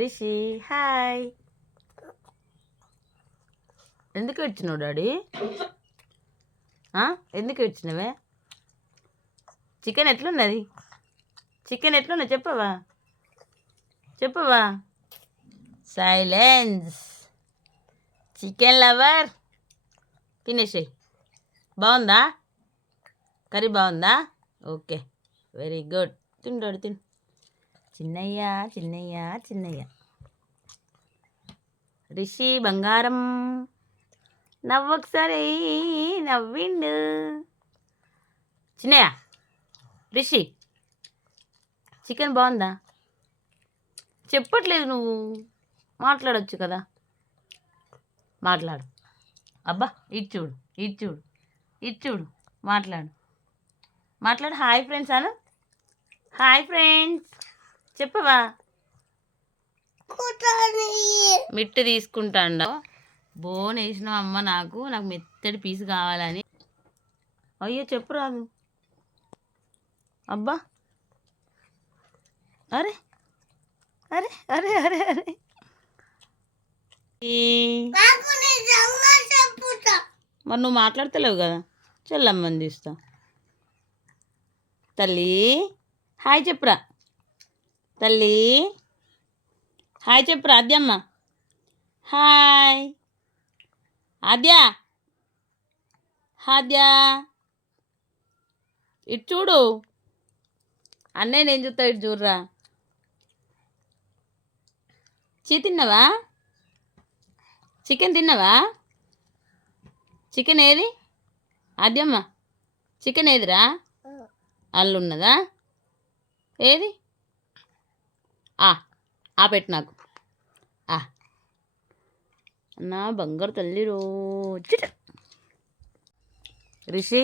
Rishi hi. ఎందుకు ఏడ్చినావు daddy? ఎందుకు ఏడ్చినవే? Chicken ఎట్లున్నది? చికెన్ ఎట్లున్నది చెప్పవా? చెప్పవా? సైలెన్స్. చికెన్ లవర్ తినేసేయి. బాగుందా? కర్రీ బాగుందా? Okay, very good. తిండాడు తిను. చిన్నయ్య చిన్నయ్య చిన్నయ్య. రిషి బంగారం నవ్వొకసారి నవ్విండు. చిన్నయ్య రిషి చికెన్ బాగుందా? చెప్పట్లేదు నువ్వు, మాట్లాడొచ్చు కదా. మాట్లాడు. అబ్బా ఇటు చూడు, ఇటు చూడు, ఇటు చూడు. మాట్లాడు మాట్లాడు. హాయ్ ఫ్రెండ్స్ అను. హాయ్ ఫ్రెండ్స్ చెప్పవా? మిట్టు తీసుకుంటాండ. బోన్ వేసినావు అమ్మ, నాకు మెత్తడి పీసు కావాలని. అయ్యో చెప్పురాదు. అబ్బా అరే అరే అరే అరే అరే. మరి నువ్వు మాట్లాడతలేవు కదా, చెల్లమ్మని తీస్తా. తల్లి హాయ్ చెప్పురా. తల్లి హాయ్ చెప్పురా. ఆద్యమ్మ హాయ్. ఆద్యా ఆద్యా ఇటు చూడు. అన్నయ్య నేను చూస్తా, ఇటు చూడరా. తిన్నావా? చికెన్ తిన్నావా? చికెన్ ఏది? ఆద్యమ్మ చికెన్ ఏదిరా? అల్లున్నదా? ఏది? పెట్టు నాకు. నా బంగారు తల్లి రోజు. Rishi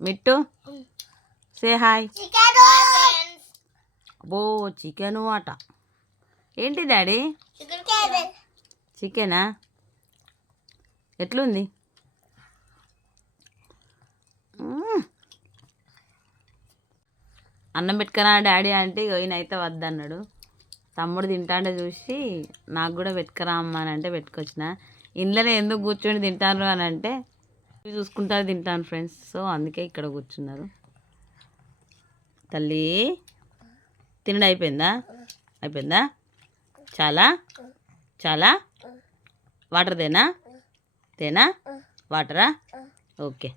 Mittu say hi. అబ్బో చికెను అట. ఏంటి డాడీ? చికెనా? ఎట్లుంది? అన్నం పెట్టుకరా డాడీ అంటే ఈయనైతే వద్దన్నాడు. తమ్ముడు తింటాండే చూసి నాకు కూడా పెట్టుకరా అమ్మ అని అంటే పెట్టుకొచ్చిన. ఇంట్లోనే ఎందుకు కూర్చొని తింటాను అని అంటే చూసుకుంటారు తింటాను ఫ్రెండ్స్, సో అందుకే ఇక్కడ కూర్చున్నారు. తల్లి తినడం అయిపోయిందా? అయిపోయిందా? చాలా చాలా. వాటర్ తేనా వాటరా? ఓకే.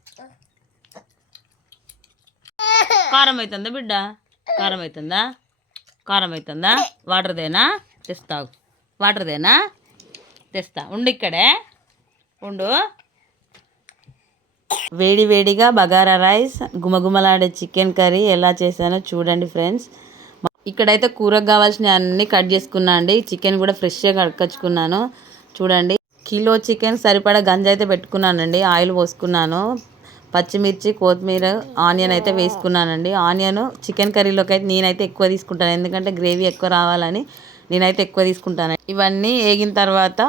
కారం అవుతుందా బిడ్డ? కారం అవుతుందా? కారం అవుతుందా? వాటర్ తెస్తావు. వాటర్ తెస్తా. ఉండు ఇక్కడే ఉండు. వేడి వేడిగా బగారా రైస్, గుమగుమలాడే చికెన్ కర్రీ ఎలా చేశానో చూడండి ఫ్రెండ్స్. ఇక్కడైతే కూరకు కావాల్సిన అన్నీ కట్ చేసుకున్నా అండి. చికెన్ కూడా ఫ్రెష్గా కడుకొచ్చుకున్నాను. చూడండి, కిలో చికెన్ సరిపడా గంజి అయితే పెట్టుకున్నానండి. ఆయిల్ పోసుకున్నాను. పచ్చిమిర్చి, కొత్తిమీర, ఆనియన్ అయితే వేసుకున్నానండి. ఆనియన్ చికెన్ కర్రీలోకి అయితే నేనైతే ఎక్కువ తీసుకుంటాను, ఎందుకంటే గ్రేవీ ఎక్కువ రావాలని నేనైతే ఎక్కువ తీసుకుంటాను. ఇవన్నీ వేగిన తర్వాత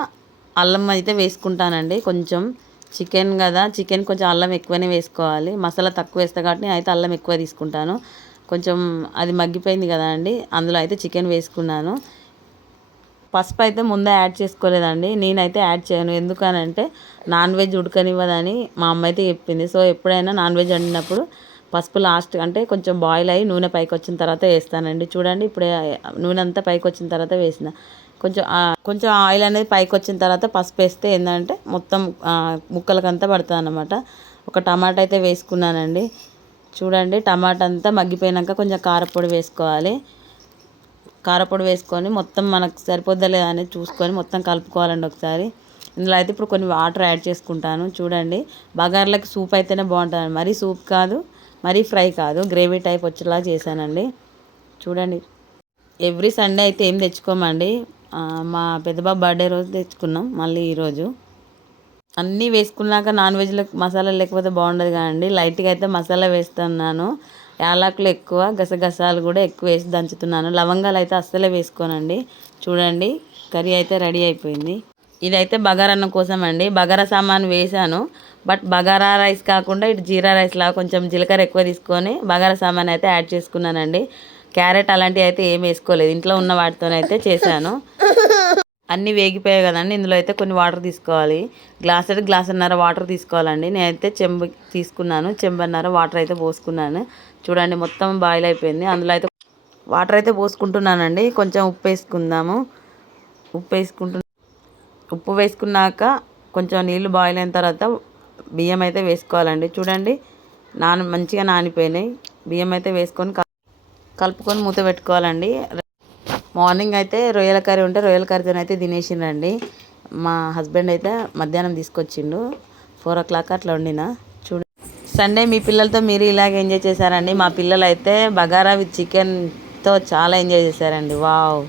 అల్లం అయితే వేసుకుంటానండి. కొంచెం చికెన్ కదా, చికెన్ కొంచెం అల్లం ఎక్కువనే వేసుకోవాలి. మసాలా తక్కువ వేస్తా కాబట్టి నేనైతే అల్లం ఎక్కువ తీసుకుంటాను. కొంచెం అది మగ్గిపోయింది కదా అండి, అందులో అయితే చికెన్ వేసుకున్నాను. పసుపు అయితే ముందే యాడ్ చేసుకోలేదండి, నేనైతే యాడ్ చేయను. ఎందుకనంటే నాన్ వెజ్ ఉడకనివ్వదని మా అమ్మ అయితే చెప్పింది. సో ఎప్పుడైనా నాన్ వెజ్ వండినప్పుడు పసుపు లాస్ట్ అంటే కొంచెం బాయిల్ అయ్యి నూనె పైకి వచ్చిన తర్వాత వేస్తానండి. చూడండి, ఇప్పుడే నూనె అంతా పైకి వచ్చిన తర్వాత వేసిన. కొంచెం ఆయిల్ అనేది పైకి వచ్చిన తర్వాత పసుపు వేస్తే ఏంటంటే మొత్తం ముక్కలకంతా పడుతుంది అన్నమాట. ఒక టమాటా అయితే వేసుకున్నానండి. చూడండి, టమాటా అంతా మగ్గిపోయాక కొంచెం కారపొడి వేసుకోవాలి. కారపొడి వేసుకొని మొత్తం మనకు సరిపోద్దా లేదా అనేది చూసుకొని మొత్తం కలుపుకోవాలండి ఒకసారి. ఇందులో అయితే ఇప్పుడు కొన్ని వాటర్ యాడ్ చేసుకుంటాను. చూడండి, బగార్లకి సూప్ అయితేనే బాగుంటుంది. మరీ సూప్ కాదు, మరీ ఫ్రై కాదు, గ్రేవీ టైప్ వచ్చేలా చేశానండి. చూడండి, ఎవ్రీ సండే అయితే ఏం తెచ్చుకోమండి. మా పెద్దబాబు బర్త్డే రోజు తెచ్చుకున్నాం. మళ్ళీ ఈరోజు అన్నీ వేసుకున్నాక నాన్ వెజ్లో మసాలా లేకపోతే బాగుండదు కదండి. లైట్గా అయితే మసాలా వేస్తున్నాను. యాలకులు ఎక్కువ, గసగసాలు కూడా ఎక్కువ వేసి దంచుతున్నాను. లవంగాలు అయితే అస్సలే వేసుకోనండి. చూడండి, కర్రీ అయితే రెడీ అయిపోయింది. ఇదైతే బగారా అన్నం కోసం అండి. బగారా సామాన్ వేసాను, బట్ బగారా రైస్ కాకుండా ఇటు జీరా రైస్ లాగా కొంచెం జీలకర్ర ఎక్కువ తీసుకొని బగారా సామాన్ అయితే యాడ్ చేసుకున్నానండి. క్యారెట్ అలాంటివి అయితే ఏం వేసుకోలేదు, ఇంట్లో ఉన్న వాటితోనైతే చేశాను. అన్నీ వేగిపోయాయి కదండి. ఇందులో అయితే కొన్ని వాటర్ తీసుకోవాలి. గ్లాసున్నర వాటర్ తీసుకోవాలండి. నేనైతే చెంబు తీసుకున్నాను, చెంబన్నర వాటర్ అయితే పోసుకున్నాను. చూడండి మొత్తం బాయిల్ అయిపోయింది. అందులో అయితే వాటర్ అయితే పోసుకుంటున్నానండి. కొంచెం ఉప్పు వేసుకుందాము. ఉప్పు వేసుకున్నాక కొంచెం నీళ్ళు బాయిల్ అయిన తర్వాత బియ్యం అయితే వేసుకోవాలండి. చూడండి మంచిగా నానిపోయినాయి. బియ్యం అయితే వేసుకొని కలుపుకొని మూత పెట్టుకోవాలండి. మార్నింగ్ అయితే రొయ్యల కర్రీ ఉంటే రొయ్యల కర్రీతో అయితే తినేసిండండి. మా హస్బెండ్ అయితే మధ్యాహ్నం తీసుకొచ్చిండు. 4 o'clock అట్లా వండిన. చూడండి సండే మీ పిల్లలతో మీరు ఇలాగ ఎంజాయ్ చేశారండి. మా పిల్లలు అయితే బగారా విత్ చికెన్తో చాలా ఎంజాయ్ చేశారండి. వావ్.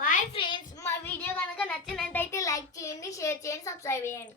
బాయ్ ఫ్రెండ్స్, మా వీడియో కనుక నచ్చినట్టయితే లైక్ చేయండి, షేర్ చేయండి, సబ్స్క్రైబ్ చేయండి.